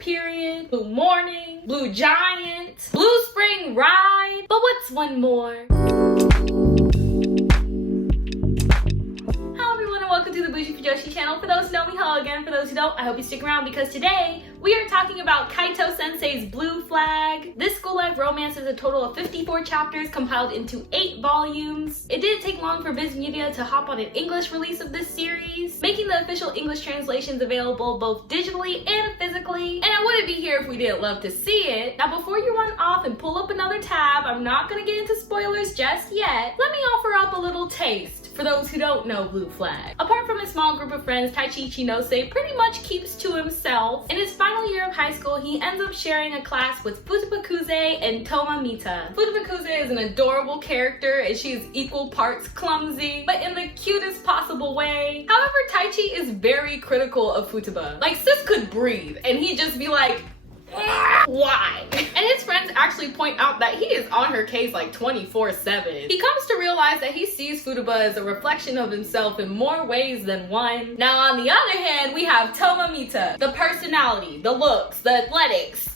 period, blue morning, blue giant, blue spring ride. But what's one more? Welcome to the Bougie Fujoshi channel. For those who know me, hello again. For those who don't, I hope you stick around because today we are talking about KAITO Sensei's Blue Flag. This school life romance is a total of 54 chapters compiled into 8 volumes. It didn't take long for VIZ Media to hop on an English release of this series, making the official English translations available both digitally and physically. And I wouldn't be here if we didn't love to see it. Now before you run off and pull up another tab, I'm not gonna get into spoilers just yet. Let me offer up a little taste for those who don't know Blue Flag. Apart from his small group of friends, Taichi Chinose pretty much keeps to himself. In his final year of high school, he ends up sharing a class with Futobakuze and Tomamita. Futobakuze is an adorable character and she is equal parts clumsy, but in the cutest possible way. However, Taichi is very critical of Futaba. Like, sis could breathe and he'd just be like, why? And his friends actually point out that he is on her case like 24/7. He comes to realize that he sees Futaba as a reflection of himself in more ways than one. Now on the other hand, we have Tomamita, the personality, the looks, the athletics.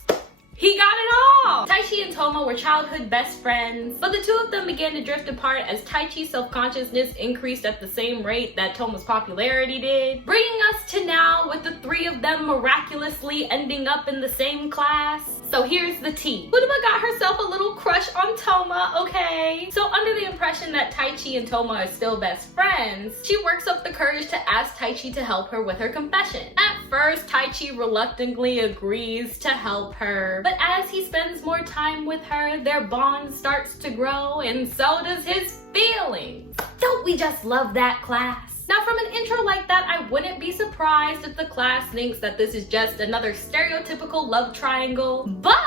He got it all! Taichi and Toma were childhood best friends, but the two of them began to drift apart as Taichi's self-consciousness increased at the same rate that Toma's popularity did, bringing us to now with the three of them miraculously ending up in the same class. So here's the tea. Futaba got herself a little crush on Toma, okay? So under the impression that Taichi and Toma are still best friends, she works up the courage to ask Taichi to help her with her confession. At first, Taichi reluctantly agrees to help her, but as he spends more time with her, their bond starts to grow, and so does his feelings. Don't we just love that class? Now from an intro like that, I wouldn't be surprised if the class thinks that this is just another stereotypical love triangle, but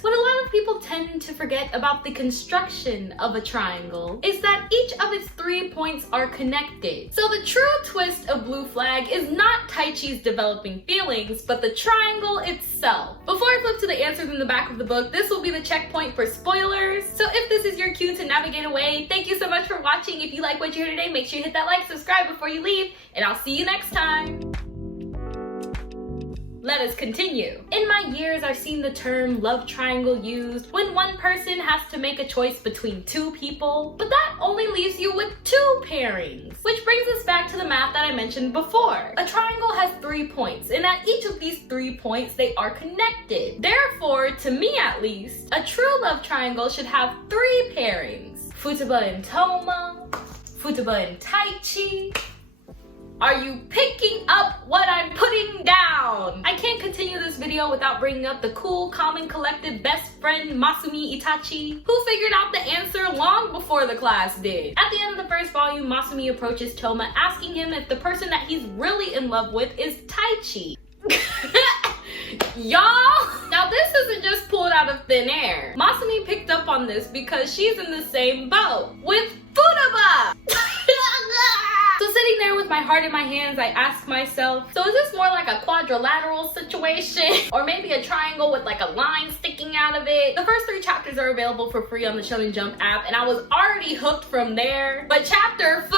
what a lot of people tend to forget about the construction of a triangle is that each of its 3 points are connected. So the true twist of Blue Flag is not Taichi's developing feelings, but the triangle itself. Before I flip to the answers in the back of the book, this will be the checkpoint for spoilers. So if this is your cue to navigate away, thank you so much for watching. If you like what you heard today, make sure you hit that like, subscribe before you leave, and I'll see you next time. Let us continue. In my years, I've seen the term love triangle used when one person has to make a choice between two people, but that only leaves you with 2 pairings. Which brings us back to the math that I mentioned before. A triangle has 3 points, and at each of these 3 points, they are connected. Therefore, to me at least, a true love triangle should have 3 pairings. Futaba and Toma, Futaba and Taichi. Are you picking up what I'm putting down? I can't continue this video without bringing up the cool, calm, and collected best friend Masumi Itachi, who figured out the answer long before the class did. At the end of the first volume, Masumi approaches Toma, asking him if the person that he's really in love with is Taichi. Y'all, now this isn't just pulled out of thin air. Masumi picked up on this because she's in the same boat with Futaba. So sitting there with my heart in my hands, I ask myself, so is this more like a quadrilateral situation? Or maybe a triangle with like a line sticking out of it? The first 3 chapters are available for free on the Shonen Jump app, and I was already hooked from there. But chapter 5,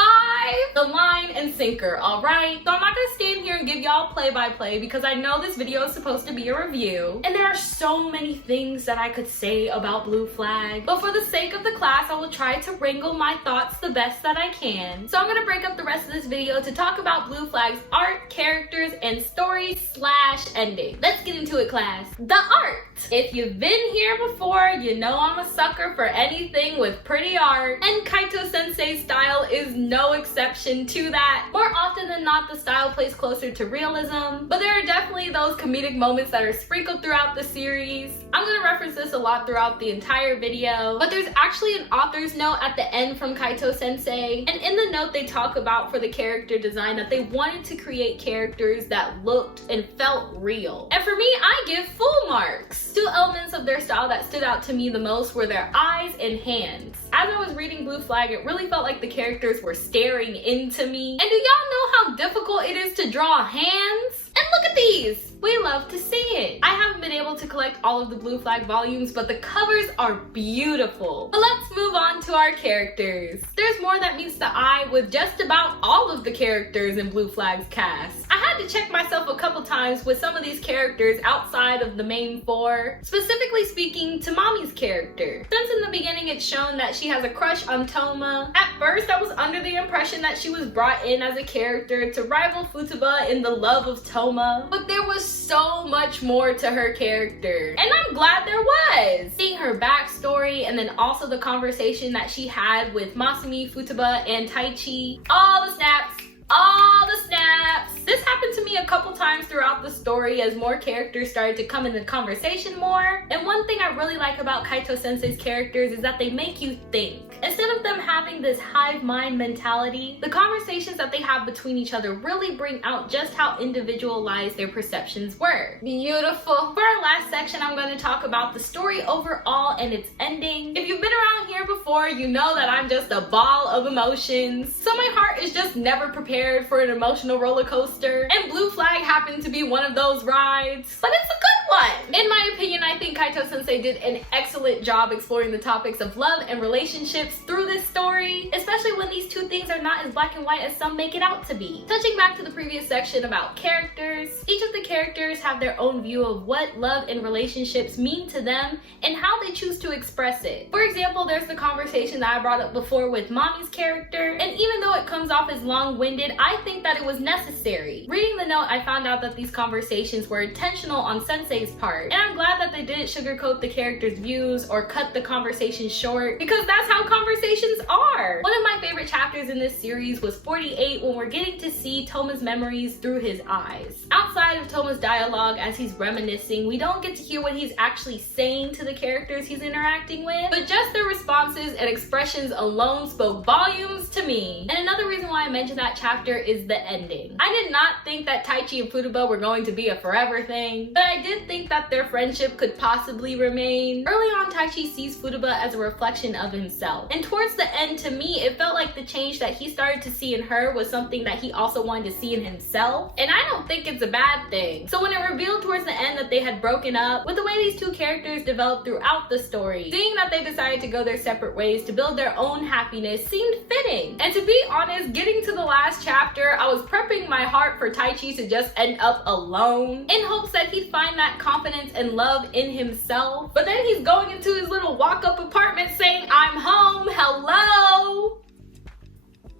the line and sinker, alright? So I'm not gonna stand here and give y'all play-by-play because I know this video is supposed to be a review. And there are so many things that I could say about Blue Flag. But for the sake of the class, I will try to wrangle my thoughts the best that I can. So I'm gonna break up the rest of this video to talk about Blue Flag's art, characters, and story/ending. Let's get into it, class. The art. If you've been here before, you know I'm a sucker for anything with pretty art, and KAITO Sensei's style is no exception to that. More often than not, the style plays closer to realism, but there are definitely those comedic moments that are sprinkled throughout the series. I'm gonna reference this a lot throughout the entire video, but there's actually an author's note at the end from KAITO Sensei, and in the note they talk about for the character design that they wanted to create characters that looked and felt real. And for me, I give full marks. 2 elements of their style that stood out to me the most were their eyes and hands. As I was reading Blue Flag, it really felt like the characters were staring into me. And do y'all know how difficult it is to draw hands? And look at these! We love to see it. I haven't been able to collect all of the Blue Flag volumes, but the covers are beautiful. But let's move on to our characters. There's more that meets the eye with just about all of the characters in Blue Flag's cast. I had had to check myself a couple times with some of these characters outside of the main four. Specifically speaking to Mommy's character. Since in the beginning it's shown that she has a crush on Toma, at first I was under the impression that she was brought in as a character to rival Futaba in the love of Toma, but there was so much more to her character, and I'm glad there was. Seeing her backstory and then also the conversation that she had with Masumi, Futaba, and Taichi, all the snaps. All the snaps! This happened to me a couple times throughout the story as more characters started to come in the conversation more. And one thing I really like about KAITO Sensei's characters is that they make you think. Instead of them having this hive mind mentality, the conversations that they have between each other really bring out just how individualized their perceptions were. Beautiful. For our last section, I'm going to talk about the story overall and its ending. If you've been around here before, you know that I'm just a ball of emotions. So my heart is just never prepared for an emotional roller coaster, and Blue Flag happened to be one of those rides, but it's a good one. In my opinion, I think KAITO Sensei did an excellent job exploring the topics of love and relationships through this story, especially when these two things are not as black and white as some make it out to be. Touching back to the previous section about characters, each of the characters have their own view of what love and relationships mean to them and how they choose to express it. For example, there's the conversation that I brought up before with Mommy's character, and even though it comes off as long-winded, I think that it was necessary. Reading the note, I found out that these conversations were intentional on Sensei's part, and I'm glad that they didn't sugarcoat the characters' views or cut the conversation short, because that's how conversations are. One of my favorite chapters in this series was 48, when we're getting to see Toma's memories through his eyes. Outside of Toma's dialogue as he's reminiscing, we don't get to hear what he's actually saying to the characters he's interacting with, but just their responses and expressions alone spoke volumes to me. And another reason why I mentioned that chapter is the ending. I did not think that Taichi and Futaba were going to be a forever thing, but I did think that their friendship could possibly remain. Early on, Taichi sees Futaba as a reflection of himself, and towards the end, to me, it felt like the change that he started to see in her was something that he also wanted to see in himself, and I don't think it's a bad thing. So when it revealed towards the end that they had broken up, with the way these two characters developed throughout the story, seeing that they decided to go their separate ways to build their own happiness seemed fitting. And to be honest, getting to the last chapter, I was prepping my heart for Taichi to just end up alone, in hopes that he'd find that confidence and love in himself. But then he's going into his little walk-up apartment saying, "I'm home, hello."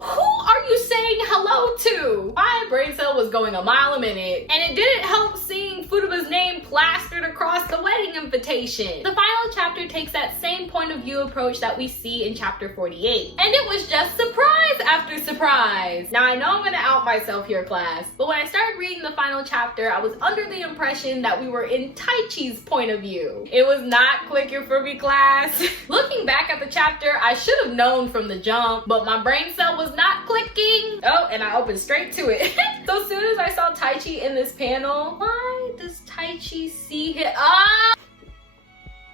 Who are you saying hello to? My Braincell was going a mile a minute, and it didn't help seeing Futaba's name plastered across the wedding invitation. The final chapter takes that same point of view approach that we see in chapter 48, and it was just surprise after surprise. Now I know I'm gonna out myself here, class, but when I started reading the final chapter, I was under the impression that we were in Taichi's point of view. It was not clicking for me, class. Looking back at the chapter, I should have known from the jump, but my brain cell was not clicking. Oh, and I opened straight to it. So as soon as I saw Taichi in this panel, why does Taichi see him?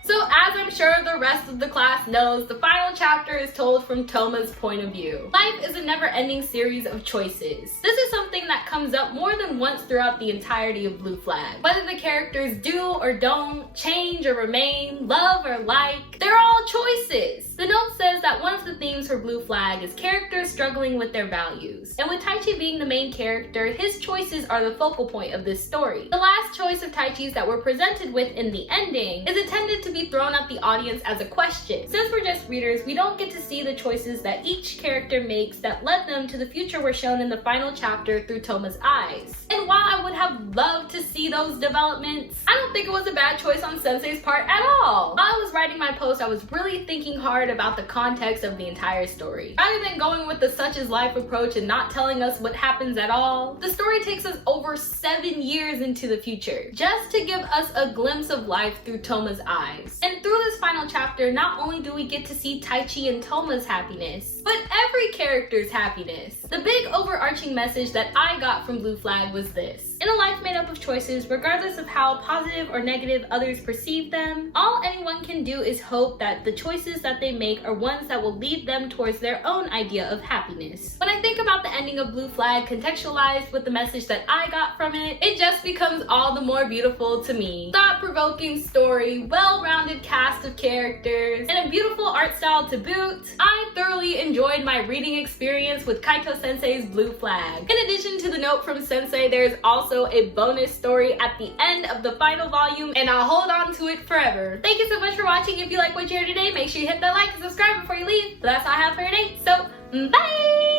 So as I'm sure the rest of the class knows, the final chapter is told from Toma's point of view. Life is a never-ending series of choices. This is something that comes up more than once throughout the entirety of Blue Flag. Whether the characters do or don't, change or remain, love or like, they're all choices. The note says that one of the themes for Blue Flag is characters struggling with their values. And with Taichi being the main character, his choices are the focal point of this story. The last choice of Taichi's that we're presented with in the ending is intended to be thrown at the audience as a question. Since we're just readers, we don't get to see the choices that each character makes that led them to the future we're shown in the final chapter through Toma's eyes. And while I would have loved to see those developments, I don't think it was a bad choice on Sensei's part at all. While I was writing my post, I was really thinking hard about the context of the entire story. Rather than going with the such is life approach and not telling us what happens at all, the story takes us over 7 years into the future, just to give us a glimpse of life through Toma's eyes. And through this final chapter, not only do we get to see Taichi and Toma's happiness, but every character's happiness. The big overarching message that I got from Blue Flag was this: in a life made up of choices, regardless of how positive or negative others perceive them, all anyone can do is hope hope that the choices that they make are ones that will lead them towards their own idea of happiness. When I think about the ending of Blue Flag contextualized with the message that I got from it, it just becomes all the more beautiful to me. Thought-provoking story, well-rounded cast of characters, and a beautiful art style to boot. I thoroughly enjoyed my reading experience with KAITO Sensei's Blue Flag. In addition to the note from Sensei, there's also a bonus story at the end of the final volume, and I'll hold on to it forever. Thank you so much for watching. If you like what you heard today, make sure you hit that like and subscribe before you leave. But that's all I have for today, so bye!